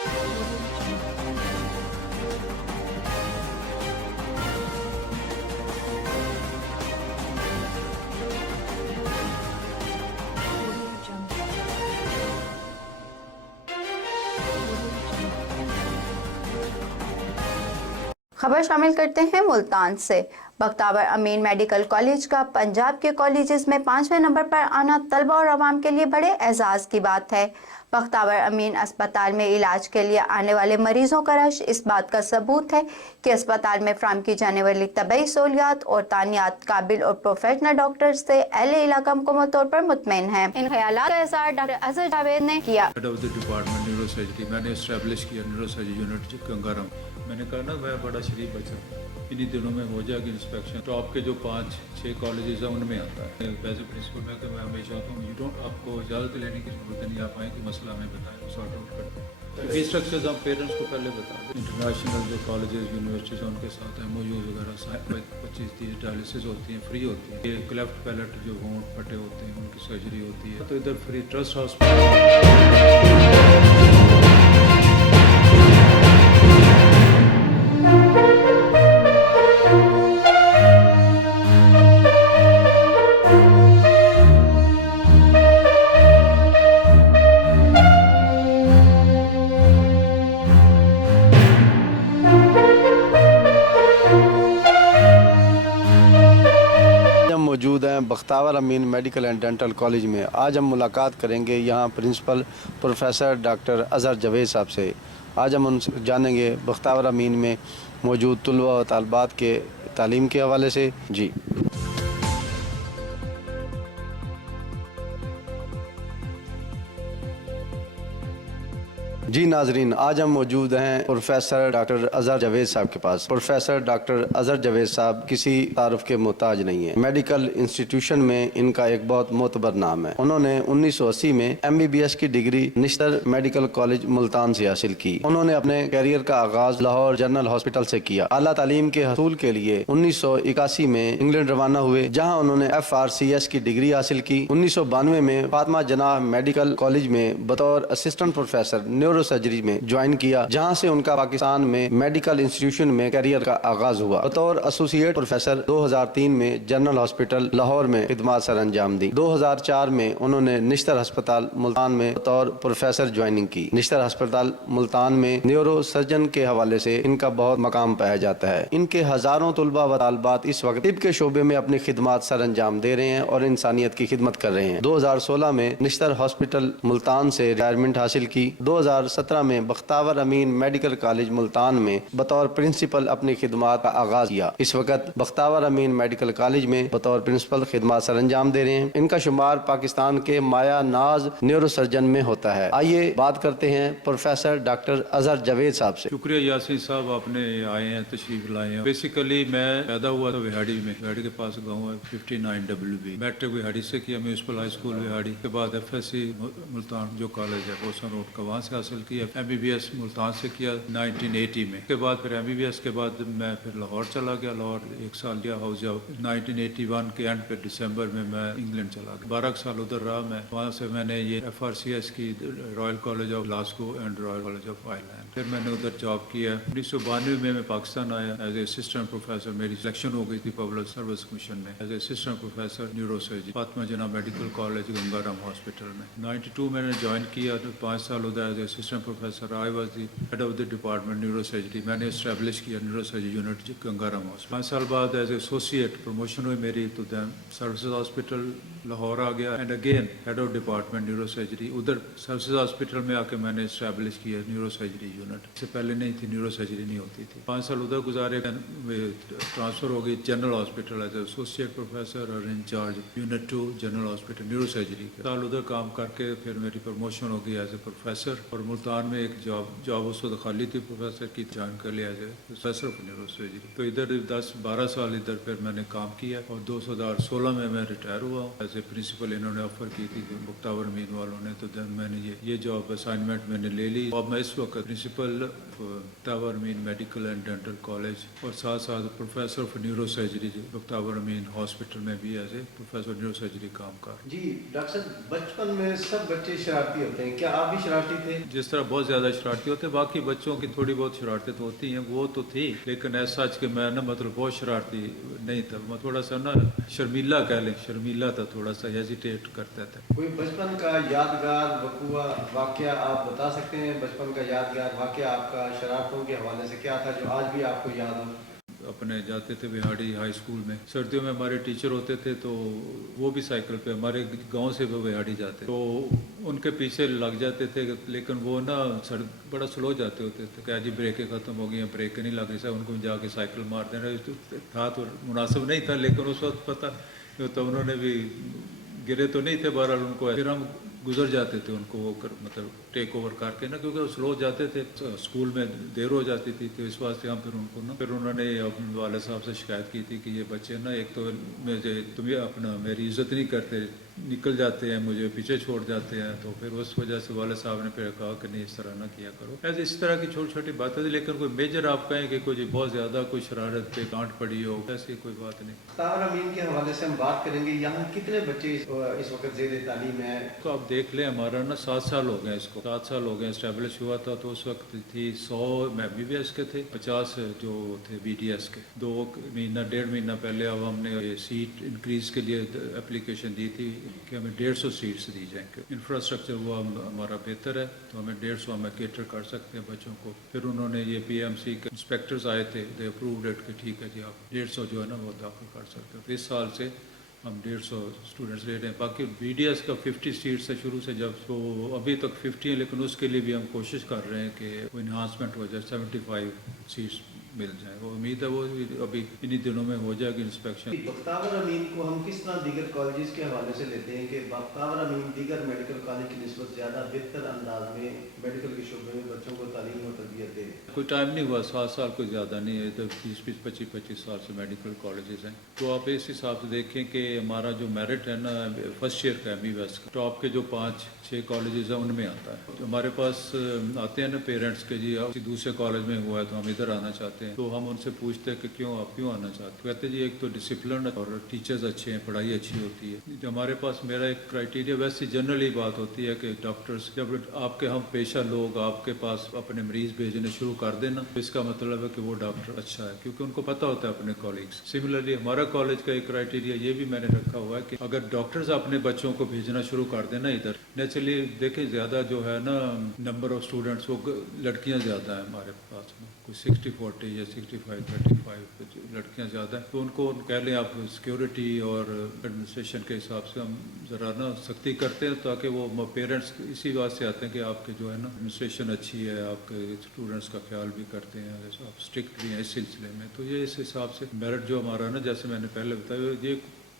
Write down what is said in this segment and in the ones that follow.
खबर शामिल करते हैं मुल्तान से। बख्तावर अमीन मेडिकल कॉलेज का पंजाब के कॉलेजेस में 5वें नंबर पर आना तलबा और अवाम के लिए बड़े एजाज़ की बात है। बख्तावर अमीन अस्पताल में इलाज के लिए आने वाले मरीजों का रश इस बात का सबूत है कि अस्पताल में फराहम की जाने वाली तबी सहूलियात और तानियात काबिल और प्रोफेशनल डॉक्टर से अहले इलाका मुकम्मल तौर पर मुतमईन है। इन ख्यालात का इज़हार डॉक्टर अजहर जावेद ने किया। Head of the department neurosurgery मैंने इस्टेब्लिश किया न्यूरोसर्जरी यूनिट गंगाराम। मैंने कहा ना मैं बड़ा शरीफ बच्चा, इन्हीं दिनों में हो जाएगी इंस्पेक्शन। टॉप के जो 5-6 कॉलेजेस हैं उनमें आता है। वैसे प्रिंसिपल में कि मैं हमेशा आता हूँ, यू डोंट आपको इजाज़त लेने की जरूरत नहीं, आप आएँ कि मसला हमें बताएं, सॉर्ट आउट करते हैं। फीस स्ट्रक्चर्स हम पेरेंट्स को पहले बता दें। इंटरनेशनल जो कॉलेजेस यूनिवर्सिटीज़ हैं उनके साथ MOU वगैरह 25-30 डायलिसिस होती हैं, फ्री होती है। ये क्लेफ्ट पैलेट जो होंठ फटे होते हैं उनकी सर्जरी होती है, तो इधर फ्री ट्रस्ट हॉस्पिटल। मौजूद हैं Bakhtawar Amin medical and dental college में। आज हम मुलाकात करेंगे यहाँ principal professor doctor Azhar Javed sahab से। आज हम उनसे जानेंगे बख्तावर अमीन में मौजूद तलबा व तालिबात के तालीम के हवाले से। जी नाजरीन, आज हम मौजूद हैं प्रोफेसर डॉक्टर अजहर जावेद साहब के पास। प्रोफेसर डॉक्टर अजहर जावेद साहब किसी तारुफ के मोहताज नहीं है। मेडिकल इंस्टीट्यूशन में इनका एक बहुत मोतबर नाम है। उन्होंने 1980 में MBBS की degree Nishtar medical college Multan से हासिल की। उन्होंने अपने कैरियर का आगाज लाहौर जनरल हॉस्पिटल से किया। आला तालीम के हसूल के लिए 1981 में इंग्लैंड रवाना हुए, जहाँ उन्होंने FRCS की डिग्री हासिल की। 1992 में फातिमा जनाह मेडिकल कॉलेज में बतौर असिस्टेंट प्रोफेसर न्यूरो सर्जरी में ज्वाइन किया, जहां से उनका पाकिस्तान में मेडिकल इंस्टीट्यूशन में करियर का आगाज हुआ। बतौर एसोसिएट प्रोफेसर 2003 में जनरल हॉस्पिटल लाहौर में खिदमत सर अंजाम दी। 2004 में उन्होंने निश्तर अस्पताल मुल्तान में बतौर प्रोफेसर ज्वाइनिंग की। निश्तर अस्पताल मुल्तान में न्यूरो सर्जन के हवाले से इनका बहुत मकाम पाया जाता है। इनके हजारों तलबा व तालिबात इस वक्त तिब के शोबे में अपनी खिदमत सर अंजाम दे रहे हैं और इंसानियत की खिदमत कर रहे हैं। 2016 में निश्तर हॉस्पिटल मुल्तान से रिटायरमेंट हासिल की। 2017 में बख्तावर अमीन मेडिकल कॉलेज मुल्तान में बतौर प्रिंसिपल अपनी खिदमत का आगाज किया। इस वक्त बख्तावर अमीन मेडिकल कॉलेज में बतौर प्रिंसिपल खिदमत सर अंजाम दे रहे हैं। इनका शुमार पाकिस्तान के माया नाज न्यूरो सर्जन में होता है। आइए बात करते हैं प्रोफेसर डॉक्टर अजहर जावेद साहब से। शुक्रिया यासीन साहब, आपने आए हैं, तशरीफ लाए हैं। बेसिकली मैं पैदा हुआ था विहाड़ी में, विहाड़ी के पास गाँव है 59 WB। मैट्रिक विहाड़ी से किया, म्यूनसिपल हाई स्कूल विहाड़ी के बाद FSC मुल्तान जो कॉलेज है बोसन रोड का, वहाँ से हासिल किया। MBBS मुल्तान से किया 1980 में। के बाद फिर MBBS के बाद मैं फिर लाहौर चला गया। लाहौर 1 साल लिया हाउस जॉब। 1981 के एंड पे दिसंबर में मैं इंग्लैंड चला गया। 12 साल उधर रहा मैं। वहाँ से मैंने ये FRCS की royal college of Glasgow and royal college of Ireland, फिर मैंने उधर जॉब किया। 1992 में मैं पाकिस्तान आया एज ए असिस्टेंट प्रोफेसर। मेरी सिलेक्शन हो गई थी पब्लिक सर्विस कमीशन में as a assistant professor neuro surgery Fatima Jinnah medical college Ganga Ram hospital में। 92 मैंने ज्वाइन किया, तो 5 साल उधर as a assistant professor. I was the head of the department neurosurgery. मैंने इस्टेब्लिश किया न्यूरोसर्जरी यूनिट गंगाराम हॉस्पिटल। 5 साल बाद एज एसोसिएट प्रमोशन हुई मेरी, तो दैन सर्विसेज हॉस्पिटल लाहौर आ गया and again head of department neurosurgery. उधर सर्विसेज हॉस्पिटल में आके मैंने इस्टेब्लिश किया न्यूरोसर्जरी यूनिट। इससे पहले नहीं थी, न्यूरोसर्जरी नहीं होती थी। 5 साल उधर गुजारे, ट्रांसफ़र हो गई general hospital as associate professor और incharge unit 2 general hospital neurosurgery. साल उधर काम करके फिर मेरी प्रमोशन हो गई एज ए प्रोफेसर। और मुल्तान में एक जॉब उस वक्त खाली थी प्रोफेसर की, ज्वाइन कर लिया as a professor of neurosurgery. तो इधर 10-12 साल इधर फिर मैंने काम किया और 2016 में मैं रिटायर हुआ एज एज ए प्रिंसिपल इन्होंने ऑफ़र की थी मुक्तावर अमीन वालों ने, तो देन मैंने ये जॉब असाइनमेंट मैंने ले ली। अब मैं इस वक्त principal Muktawar Amin medical and dental college और साथ साथ professor of neuro surgery Muktawar Amin hospital में भी as a professor neuro surgery काम कर। जी डॉक्टर साहब, बचपन में सब बच्चे शरारती होते हैं, क्या आप भी शरारती थे? जिस तरह बहुत ज़्यादा शरारती होते हैं, बाकी बच्चों की थोड़ी बहुत शरारतें तो होती हैं, वो तो थी, लेकिन ऐसा सच कि मैं ना मतलब बहुत शरारती नहीं था। मैं थोड़ा सा ना शर्मीला कह लें, शर्मीला था, थोड़ा सा हेजिटेट करता था। कोई बचपन का यादगार वाकया आप बता सकते हैं? बचपन का यादगार वाकया आपका शरारतों के हवाले से क्या था जो आज भी आपको याद हो? अपने जाते थे बिहाड़ी हाई स्कूल में, सर्दियों में हमारे टीचर होते थे तो वो भी साइकिल पे हमारे गांव से वो बिहाड़ी जाते, तो उनके पीछे लग जाते थे, लेकिन वो ना बड़ा स्लो जाते होते थे। क्या जी ब्रेकें ख़त्म हो गई हैं, ब्रेकें नहीं लग रही, सब उनको जाके साइकिल मार देना था, तो मुनासिब नहीं था, लेकिन उस वक्त पता तो उन्होंने भी गिरे तो नहीं थे, बहरहाल उनको फिर हम गुजर जाते थे उनको वो मतलब टेक ओवर करके ना, क्योंकि वो स्लो जाते थे, स्कूल में देर हो जाती थी, तो इस वास्ते हम फिर उनको ना, फिर उन्होंने अपने वाले साहब से शिकायत की थी कि ये बच्चे ना एक तो मुझे तुम्हें अपना मेरी इज्जत नहीं करते, निकल जाते हैं, मुझे पीछे छोड़ जाते हैं, तो फिर उस वजह से वाले साहब ने फिर कहा कि नहीं इस तरह ना किया करो। ऐसे इस तरह की छोटी छोटी बातें थी, लेकिन कोई मेजर आप कहें कि कोई बहुत ज़्यादा कोई शरारत पे डांट पड़ी हो, ऐसी कोई बात नहीं। मुक्तावर अमीन के हवाले से हम बात करेंगे। यहाँ कितने बच्चे इस वक्त ज़ेर तालीम है? तो आप देख लें, हमारा ना 7 साल हो गए इसको, 7 साल हो गए इस्टेब्लिश हुआ था, तो उस वक्त थी 100 MBBS के थे, 50 जो थे BDS के। 2 महीना 1.5 महीना पहले अब हमने सीट इंक्रीज़ के लिए एप्लीकेशन दी थी कि हमें 150 सीट्स दी जाएंगे। इंफ्रास्ट्रक्चर वो हमारा बेहतर है, तो हमें 150 हमें केटर कर सकते हैं बच्चों को। फिर उन्होंने ये PMC के इंस्पेक्टर्स आए थे, दे अप्रूव्ड इट कि ठीक है जी आप 150 जो है ना वो दाखिल कर सकते हो। तो इस साल से हम 150 स्टूडेंट्स ले रहे हैं। बाकी BDS का 50 सीट्स है शुरू से, जब तो अभी तक 50 है, लेकिन उसके लिए भी हम कोशिश कर रहे हैं कि वो इन्हांसमेंट हो जाए, 75 सीट्स मिल जाए। वो उम्मीद है वो अभी इन्हीं दिनों में हो जाएगी इंस्पेक्शन। मुक्तावर अमीन को हम किस तरह दीगर कॉलेजेस के हवाले से लेते हैं कि मुक्तावर अमीन दीगर मेडिकल कॉलेज की निस्बत ज़्यादा बेहतर अंदाज में मेडिकल के शोबे में बच्चों को तालीम और तरबियत दे? कोई टाइम नहीं हुआ, 7 साल कोई ज़्यादा नहीं है, इधर 20-25 साल से मेडिकल कॉलेजेस हैं। तो आप इस हिसाब से देखें कि हमारा जो मेरिट है ना फर्स्ट ईयर का MBBS का, टॉप के जो 5-6 कॉलेजेस हैं उनमें आता है। तो हमारे पास आते हैं ना पेरेंट्स के जी किसी दूसरे कॉलेज में हुआ है तो हम इधर आना चाहते हैं, तो हम उनसे पूछते हैं कि क्यों आप क्यों आना चाहते हैं? कहते जी एक तो डिसिप्लिन और टीचर्स अच्छे हैं, पढ़ाई अच्छी होती है। जो हमारे पास मेरा एक क्राइटेरिया वैसे जनरली बात होती है कि डॉक्टर्स जब आपके हम पेशा लोग आपके पास अपने मरीज भेजने शुरू कर देना, तो इसका मतलब है कि वो डॉक्टर अच्छा है, क्योंकि उनको पता होता है अपने कॉलीग्स। सिमिलरली हमारा कॉलेज का एक क्राइटेरिया ये भी मैंने रखा हुआ है कि अगर डॉक्टर्स अपने बच्चों को भेजना शुरू कर देना इधर, नेचुरली देखें ज़्यादा जो है ना नंबर ऑफ स्टूडेंट्स वो लड़कियाँ ज़्यादा हैं हमारे पास में, कोई 60-40 या 65-35 लड़कियाँ ज़्यादा हैं, तो उनको कह लें आप सिक्योरिटी और एडमिनिस्ट्रेशन के हिसाब से हम ज़रा ना सख्ती करते हैं, ताकि वो पेरेंट्स इसी बात से आते हैं कि आपके जो है ना एडमिनिस्ट्रेशन अच्छी है, आपके स्टूडेंट्स का ख्याल भी करते हैं, आप स्ट्रिक्ट भी हैं इस सिलसिले में। तो ये इस हिसाब से मेरिट जो हमारा ना, जैसे मैंने पहले बताया, ये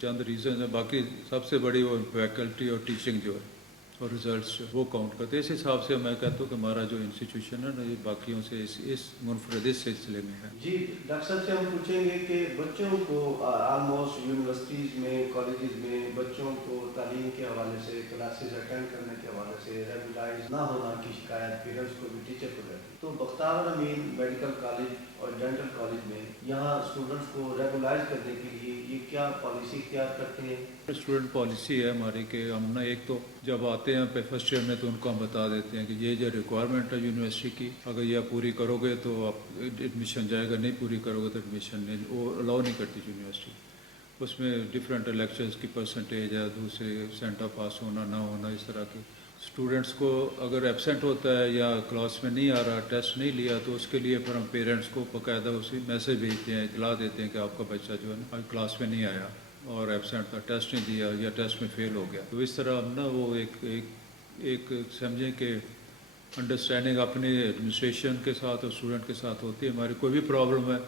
चंद रीज़न है, बाकी सबसे बड़ी वो फैकल्टी और टीचिंग जो है और रिजल्ट्स वो काउंट करते हैं। इस हिसाब से मैं कहता हूँ कि हमारा जो इंस्टीट्यूशन है ना ये बाकियों से इस मुनफरद सिलसिले में है। जी डॉक्टर साहब से हम पूछेंगे कि बच्चों को ऑलमोस्ट यूनिवर्सिटीज़ में कॉलेजेस में बच्चों को तालीम के हवाले से क्लासेस अटेंड करने के हवाले से रेगुलाइज ना होना की शिकायत पेरेंट्स को भी टीचर को रहती है। तो मुक्तावर अमीन मेडिकल कॉलेज और डेंटल कॉलेज में यहाँ स्टूडेंट्स को रेगुलाइज करने के लिए ये क्या पॉलिसी इख्तियार करते हैं? स्टूडेंट पॉलिसी है हमारी कि हम ना एक तो जब आते हैं फर्स्ट ईयर में तो उनको हम बता देते हैं कि ये जो रिक्वायरमेंट है यूनिवर्सिटी की, अगर ये आप पूरी करोगे तो आप एडमिशन जाएगा, नहीं पूरी करोगे तो एडमिशन नहीं, वो अलाउ नहीं करती यूनिवर्सिटी। उसमें डिफरेंट लेक्चर्स की परसेंटेज है, दूसरे सेंटर पास होना ना होना, इस तरह की। स्टूडेंट्स को अगर एब्सेंट होता है या क्लास में नहीं आ रहा, टेस्ट नहीं लिया, तो उसके लिए फिर हम पेरेंट्स को बाकायदा उसी मैसेज भेजते हैं, इतला देते हैं कि आपका बच्चा जो है ना आज क्लास में नहीं आया और एब्सेंट था, टेस्ट नहीं दिया या टेस्ट में फेल हो गया। तो इस तरह हम ना वो एक समझें कि अंडरस्टैंडिंग अपने एडमिनिस्ट्रेशन के साथ और स्टूडेंट के साथ होती है। हमारी कोई भी प्रॉब्लम है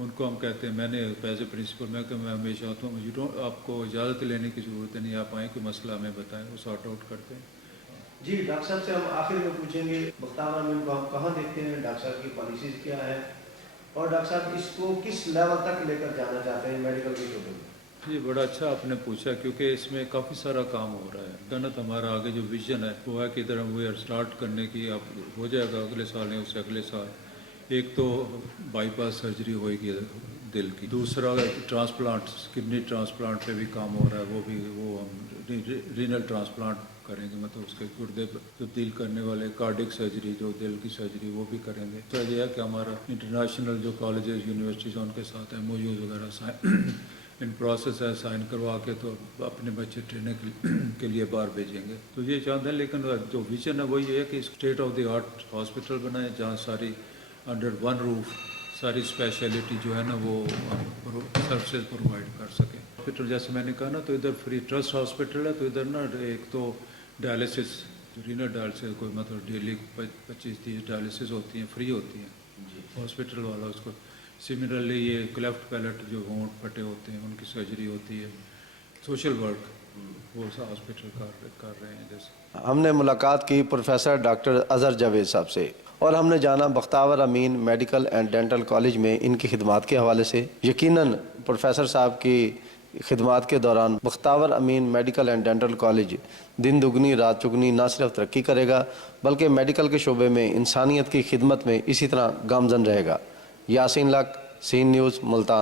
उनको हम कहते हैं, मैंने एज ए प्रिंसिपल मैं हमेशा आता हूँ, आपको इजाज़त लेने की ज़रूरत नहीं, आप आएँ कोई मसला हमें बताएं, वो सॉर्ट आउट करते हैं। जी डॉक्टर साहब से हम आखिर में पूछेंगे मुक्तावर अमीन को हम कहाँ देखते हैं, डॉक्टर साहब की पॉलिसीज़ क्या है और डॉक्टर साहब इसको किस लेवल तक लेकर जाना चाहते हैं मेडिकल के शोबे में? ये बड़ा अच्छा आपने पूछा, क्योंकि इसमें काफ़ी सारा काम हो रहा है। गणत हमारा आगे जो विजन है वो है कि इधर हम वी आर स्टार्ट करने की, अब हो जाएगा अगले साल या उससे अगले साल। एक तो बाईपास सर्जरी होएगी दिल की, दूसरा ट्रांसप्लांट, किडनी ट्रांसप्लांट पे भी काम हो रहा है, वो हम रीनल ट्रांसप्लांट करेंगे, मतलब उसके गुर्दे तब्दील करने वाले, कार्डिक सर्जरी जो दिल की सर्जरी वो भी करेंगे। तो यह है कि हमारा इंटरनेशनल जो कॉलेजेस यूनिवर्सिटीज़ उनके साथ MOU वगैरह इन प्रोसेस है, साइन करवा के तो अपने बच्चे ट्रेनिंग के लिए बाहर भेजेंगे। तो ये चाहते हैं, लेकिन जो विजन है वो ये है कि state of the art hospital बनाए जहाँ सारी अंडर वन रूफ सारी स्पेशलिटी जो है ना वो सर्विसेज प्रोवाइड कर सके। हॉस्पिटल जैसे मैंने कहा ना, तो इधर फ्री ट्रस्ट हॉस्पिटल है, तो इधर ना एक तो डायलिसिस, रीनल डायलिसिस कोई मतलब डेली 25-30 डायलिसिस होती हैं, फ्री होती हैं हॉस्पिटल वाला उसको। सिमिलरली ये क्लेफ्ट पैलेट जो होंठ फटे होते हैं उनकी सर्जरी होती है। सोशल वर्क वो हॉस्पिटल कर रहे हैं। जैसे हमने मुलाकात की प्रोफेसर डॉक्टर अज़हर जावेद साहब से और हमने जाना Bakhtawar Amin medical and dental college में इनकी खिदमात के हवाले से। यकीनन प्रोफेसर साहब की खिदमात के दौरान Bakhtawar Amin medical and dental college दिन दुगनी रात चुगनी ना सिर्फ तरक्की करेगा बल्कि मेडिकल के शोबे में इंसानियत की खिदमत में इसी तरह गामजन रहेगा। यासीन लक, सीन न्यूज़, मुल्तान।